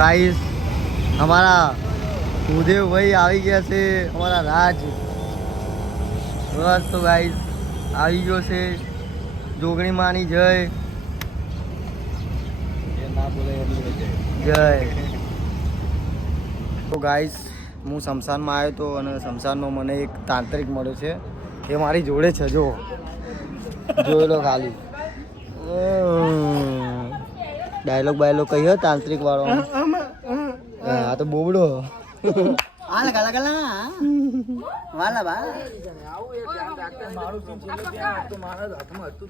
guys हमारा भूदेव भाई આવી ગયા છે અમારા રાજ બસ તો ગાइस આવી ગયો છે જોગણી માની જય જય તો ગાइस હું શમશાનમાં આવ્યો તો અને શમશાનમાં મને એક તાંત્રિક મળ્યો છે એ મારી જોડે છે જો જોઈ લો ખાલી ડાયલોગ બાયલોગ કહીએ તાંત્રિક વાળો આ તો બોબડો હાલ ગલા ગલા વાલા બા મારું સીન છેલ્લે ત્યાં તો મારા હાથમાં હતું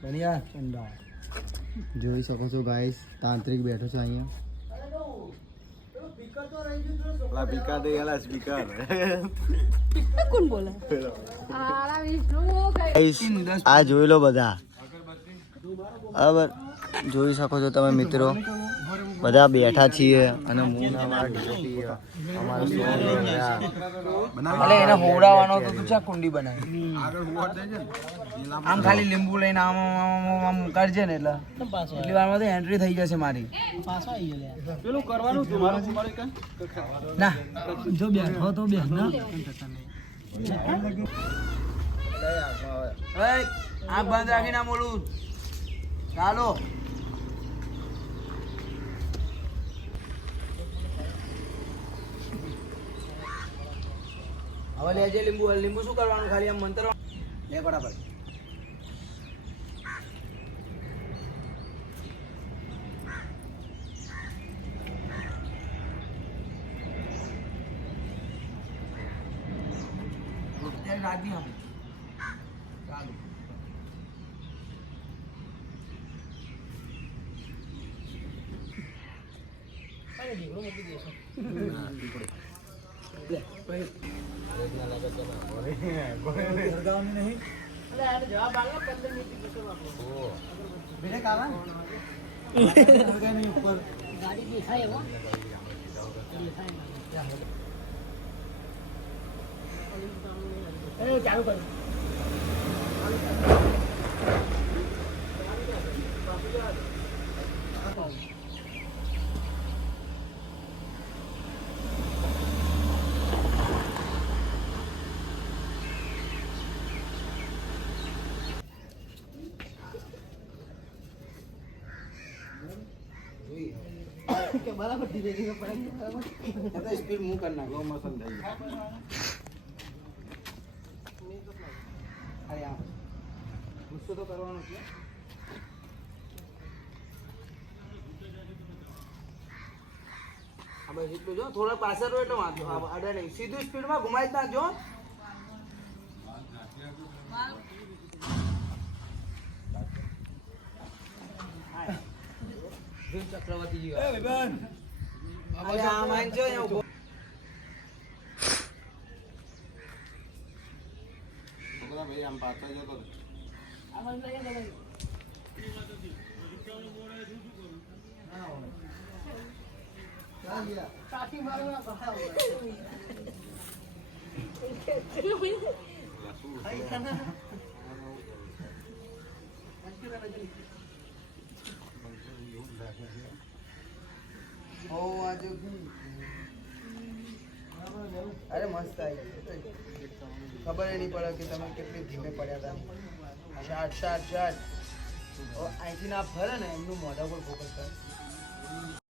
બનિયા ચંદા જોઈ શકો છો ગાઈસ તાંત્રિક બેઠો છે અહીંયા સ્પીકર તો એલા સ્પીકર કોણ બોલે આલા વિષ્ણુ આ જોઈ લો બધા બરાબર જોઈ શકો છો તમે મિત્રો બધા બેઠા છીએ અને એને હોવડાવવાનો તો તું ચા કુંડી બનાવી આમ ખાલી લીંબુ લઈને આમ કરજે ને એટલે એટલી વારમાં તો એન્ટ્રી થઈ જશે મારી પેલું કરવાનું ના જો બેઠો તો બેઠ ના આ બંધ રાખીને બોલું ચાલો હવે લેજે લીંબુ લીંબુ શું કરવાનું ખાલી આમ મંત્ર લે બરાબર રાજી હમ ચાલો અરે દીકરો મૂકી દેશો લે ભાઈ ચાલુ કર बराबर धीरे धीरे पड़ेगा स्पीड मुंह करना लो मसल दे अरे यार गुस्सा तो करवाना है अब इतना जो थोड़ा पासर रो એટલે વાંધો અડે નહીં સીધું સ્પીડ માં ઘુમાઈ નાખજો चक्रवर्ती जी ए बेन अरे आ मान जो यहाँ ऊपर ओकरा भाई हम पाता जो तो आ मान ले ले क्या गया काठी मारो ना बढ़ाओ आई खाना अरे मस्त आई खबर ही नहीं पड़ा कि તમે કેટલી ધીમે પડ્યા હતા શાટ શાટ શાટ ઓ અહીંથી ના ફરે ને એમનું મોઢા પર ફોકસ કર